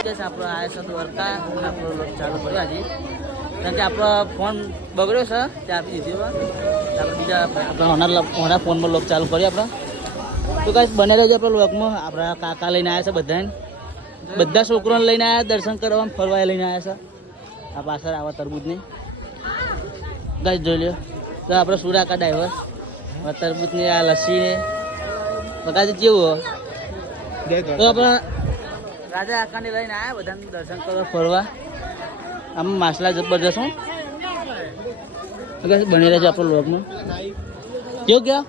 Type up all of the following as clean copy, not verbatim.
આપણો આવ્યો છે દ્વારકા. આપણો લોક ચાલુ કર્યો હજી કારણ કે આપણો ફોન બગડ્યો છે તે આપી દીધી આપણે બીજા આપણે હોના ફોનમાં લોક ચાલુ કરીએ આપણે. તો કાંઈ બને રહેજો આપણે લોકમાં. આપણા કાકા લઈને આવ્યા છે બધાને, બધા છોકરોને લઈને આવ્યા દર્શન કરવા ફરવા લઈને આવ્યા છે. આ પાછળ આવા તરબૂજને ગાય જોઈ લ્યો. તો આપણે સુરાકા ડ્રાઈવર તરબૂજની આ લસ્સીને બગાજી જેવું તો આપણે રાજા આકાને લઈને આવ્યા બધાને દર્શન કરવા ફરવા. આમ માસલા જબરજસ્ત હું બની રહેજો આપણો લોકમાં. કેવું ગયા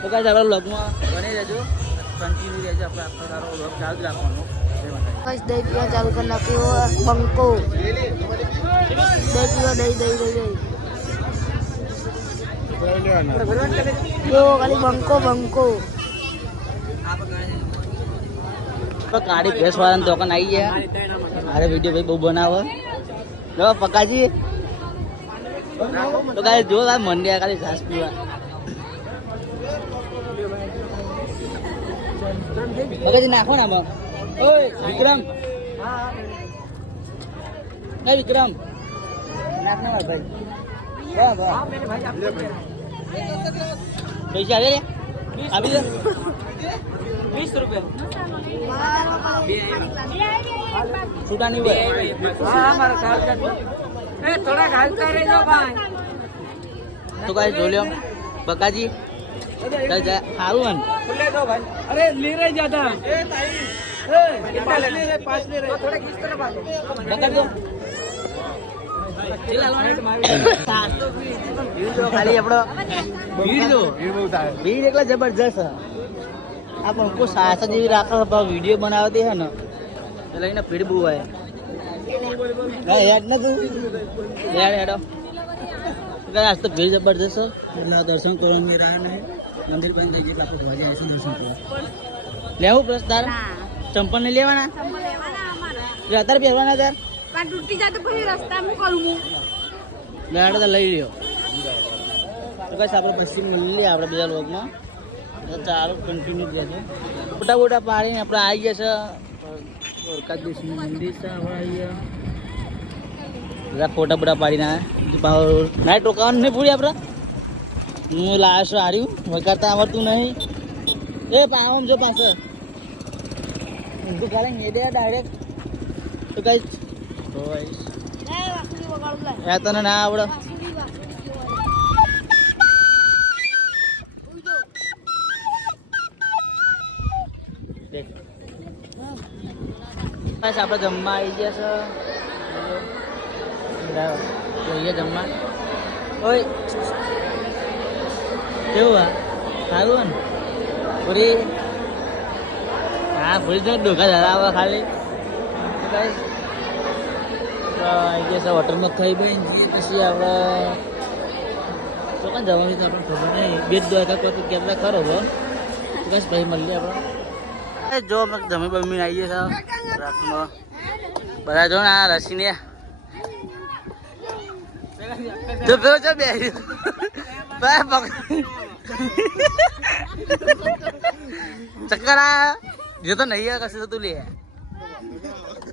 તો કાંઈ આપણો લોકમાં બની રહેજો, કન્ટિન્યુ રહેજો. આપણે આખો સારો લોક ચાલુ જ રાખવાનો. બસ દહીં પીવા ચાલુ કરી નાખ્યો. બંકો દહીં પીવા દહીં ખાલી બંકો કાળી ભેંસ વાળાની દુકાન આવી ગયા. અરે વિડીયો ભાઈ બહુ બનાવે જો પકાજી. તો કાંઈ જો મંડ્યા ખાલી ઘાસ પીવા. પકાજી નાખો ને આમાં. ઓય વિક્રમ, હે વિક્રમ નાખ ના ભાઈ. વાહ વાહ પૈસા આવે રે આપી દે 20 રૂપિયા છૂટા નહીં હોય. તો કાંઈ જોઈ લો બકાજી સારું अरे ले रहे ज्यादा ખાલી આપણો ભીડ એકલા જબરજસ્ત. આ પણ કોઈ સાસ જેવી રાખો વિડીયો બનાવે દે હે ને એટલે એને ભીડ બહુ આવે. હેડ ને તું હેડો આજ તો ભીડ જબરજસ્ત. એટલે દર્શન કરવાનું રહ્યા નહીં. મંદિર બંધ થઈ ગયું આપણે ભોજન આવીશું દર્શન કરવા. લેવું પ્રસ્તાર ચંપલ નહીં લેવાના અત્યારે પહેરવાના તાર તૂટી જાય તો પછી રસ્તા હું કરું લેવાડો તો લઈ લ્યો. તો કઈ આપણે પછી મળી લઈએ આપણે બીજા લોગમાં. ચાલો કન્ટિન્યુ રહેજો. ફોટા બોટા પાડીને આપણે આવી ગયા છે દ્વારકાધીશનું મંદિર છે. આપણે આવી ગયા બધા ફોટા બોટા પાડીને નાઈટ રોકાવાનું નહીં પૂરી આપણે. હું લાવ્યો છું હાર્યું વગાડતા આવડતું નહીં. એ પામ જો પાછળ ઊંધું કાલે દે ડાયરેક્ટ. તો કઈ તને ના આવડે. આપણે જમવા આવી ગયા છે જમવા. ઓય કેવું હા સારું ને પૂરી. હા પૂરી તો ડોકા ધરાવે ખાલી. આવી ગયા છે હોટલમાં ખાઈ ભાઈ પછી આપણે ચોક્કસ જવાનું તો આપણે ખબર નહીં. બેટ દ્વારકા કોઈ કેમેરા ખરો બસ ભાઈ મળીએ આપણે. જો અમે જમી બમી આવી ગયા છે રાખમાં બધા જો ને આ રસીને જો પેલો જો બે ચક્કર આ જે તો નહીં કશે તું લે.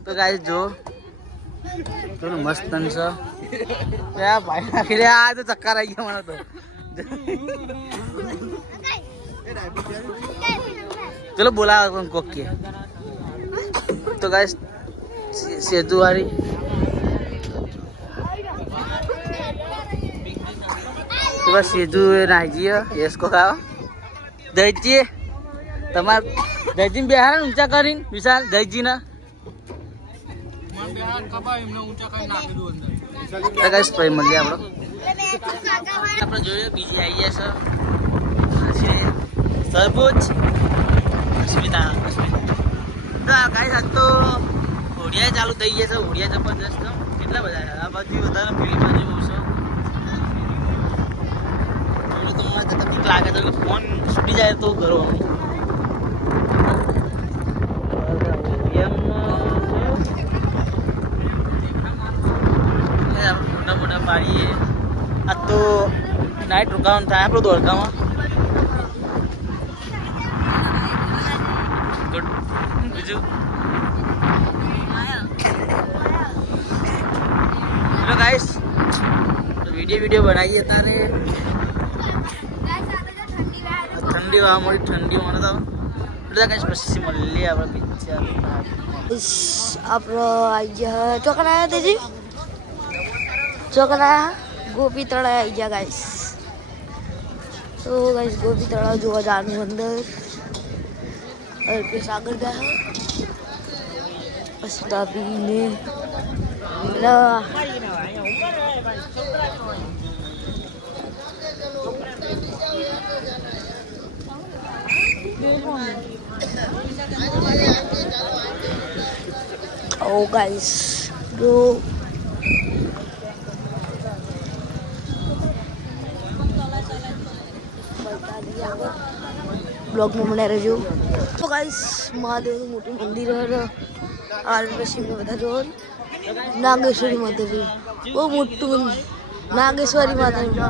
તો ગાય જો પેલું મસ્ત છે ભાઈ નાખી રે. આ તો ચક્કર આવી ગયા મને તો. ચલો બોલાવો કોક કે. તો ગાય સેતુ વાળી તો બસ સેતુ નાખી જઈએ એસકો ખાવા. દહીજી તમારે દહીજી બે હાર ઊંચા કરીને વિશાલ દહીજીના સ્પ્રે મળીએ આપણે જોઈએ. બીજી આવી ગયા છે તરબૂચ અસ્મિતા. કાંઈ સાથ તો ઓડિયા ચાલુ થઈ ગયા છે. ઓડિયા જબરજસ્ત કેટલા બધા આ બાજુ વધારે પેલી બાજુ બહુ છે. તો મને તકલીફ લાગે તો ફોન છૂટી જાય તો કરવાનું. મોટા મોટા પાડીએ. આ તો નાઇટ રોકાવાનું થાય આપણું દ્વારકામાં. ગુડ બીજું હેલો ગાઈસ, વિડીયો બનાવીએ તારે ઠંડી વાળા મળી ઠંડી મને તો બધા ગાઈસ પછી મળીએ આપણે પિક્ચર. આપણો આવી ગયા ચોકન આવ્યા તેજી ચોકન આવ્યા ગોપી તળાવ આવી ગયા ગાઈસ. તો ગાઈસ ગોપી તળાવ જોવા જવાનું અંદર અલ્પેશ આગળ ગયા પછી તાપીને oh guys bro બ્લોગમાં મને રહેજો. તો ગાઈસ મહાદેવનું મોટું મંદિર આરએસમાં બધા જો નાગેશ્વરી માતાજી બહુ મોટું નાગેશ્વરી માતાજી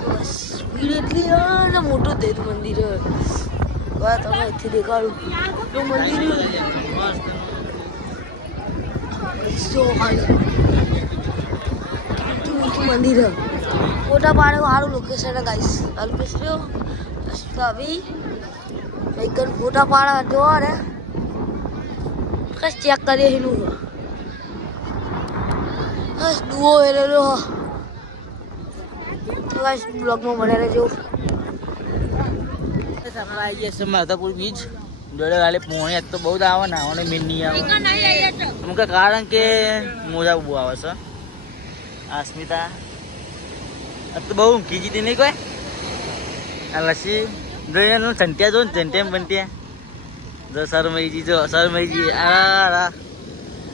બસ ભીડ એટલી ને મોટું થયું મંદિર વાત તમે અહીંથી દેખાડું તો મંદિર મોટું મંદિર ફોટા પાડે સારું લોકેશન ગાઈસ. અલ્પેશ રહ્યો આવી ભાઈ ફોટા પાડા જોવા ને કશ ચેક કરીએ એનું બસ દુઓ વેલેલો બસ બ્લોગમાં બને રહેજો. આપણે આવી ગયા છે માધાપુર બીચ જોડે ગાલે પોણી આજ તો બહુ જ આવે ને આવને મેન નહીં આવે અમુક કારણ કે મોજા બહુ આવે છે. અસ્મિતા આજ તો બહુ ઊંઘી જીતી નહીં કોઈ આ લસ્સી જોઈને ચંટિયા જો ને ચંટિયા બંટિયા જો શરમઈજી જો શરમઈજી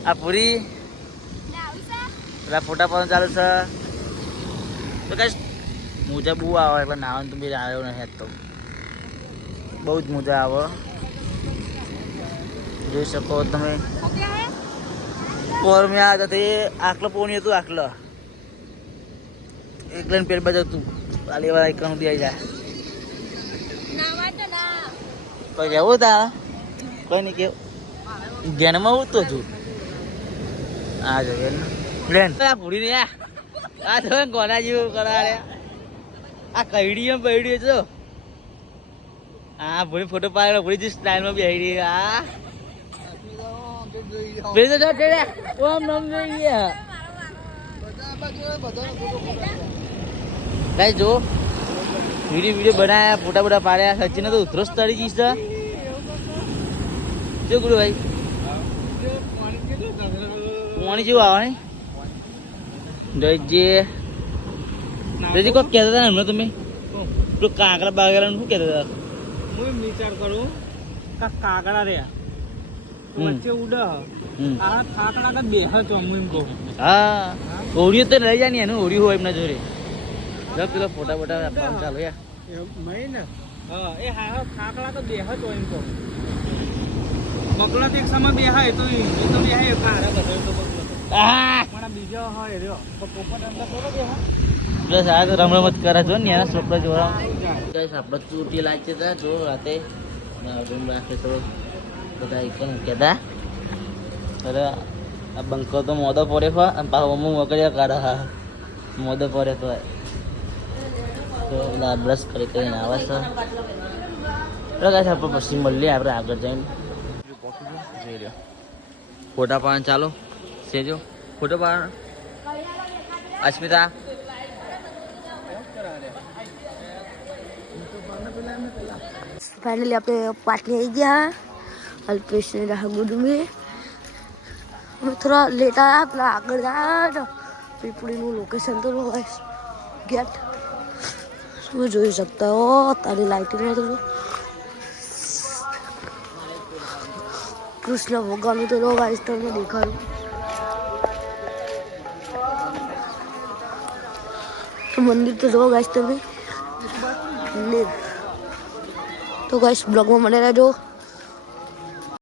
આ પૂરી પેલા ફોટા પાડવાનું ચાલુ છે. તો કઈ મોજા બહુ આવે એટલે નાવાનું તો બી આવ્યો નહીં તો બહુ જ મજા આવે જોઈ શકો તમે. પોર મેં આ તે આકલો પોણી હતું આકલો એકલા પેટ બાજુ હતું આલી વાળા એક સુધી આવી જાય કોઈ કેવું તારા કોઈ નહીં કેવું ધ્યાનમાં હું તો છું આ જો પ્લેન પૂરી ને આ તો કોના જેવું કરારે આ કઈડીઓ બઈડીઓ છો હા પૂરી ફોટો પાડેલો પૂરી જે સ્ટાઇલમાં બી આવી આ બેસો જો તેરે ઓમ નમ જોઈએ ગાઈસ જો વિડીયો બનાયા ફોટા બોટા પાડ્યા સચિન તો ઉતરો તળી જઈશ જો ગુરુ ભાઈ પાણી જેવું આવે ને જોઈજે કોઈ કહેતા હતા ને હમણાં તમે તો કાંકરા બાગરા શું કહેતા હતા હું વિચાર કરું કાકડા રે વચ્ચે ઉડ આ કાકડા બે હતો હું એમ કહું. હા ઓડિયો તો લઈ જાય ને એનું ઓડિયો હોય એમના જોડે જો પેલા ફોટા બોટા આપવાનું ચાલુ યાર ને હા એ હા કાકડા તો બે હતો એમ કહું. બકલા તો એક સમય બે હા તો એ તો બે હા કારા બધો તો બકલા પણ બીજો હોય રહ્યો તો પોપટ અંદર થોડો બે હા પ્લસ આ તો રમત કરે છો ને એના છોકરા જોવા આપણે ચૂંટી લાગશે હતા જો રાતે રૂમ રાખે તો બધા એક કહેતા અરે આ બંકો તો મોદો પડે ખો અને પાછો મમ્મી મોકલ્યા કાઢા હા મોદો પડે તો બધા બ્રશ કરીને આવે છે. આપણે પછી મળીએ આપણે આગળ જઈને જોઈ રહ્યો ફોટા પાડવાનું ચાલો સેજો ફોટો પાડવાનો અસ્મિતા फाइनली આપણે પાટલી આવી ગયા અલ્પેશ ને રહા ગુડુ में मैं थोड़ा लेट आया अपना આગળ ગયા પીપળીનું લોકેશન તો ગાઈસ ગેટ તમે જોઈ શકતા હો તારી લાઇટિંગ ને તો કૃષ્ણ ભગવાનનું તો ગાઈસ તમને દેખાડું તો મંદિર તો જો ગાઈસ તમે મંદિર તો ગાઈસ બ્લોગમાં મને રહેજો.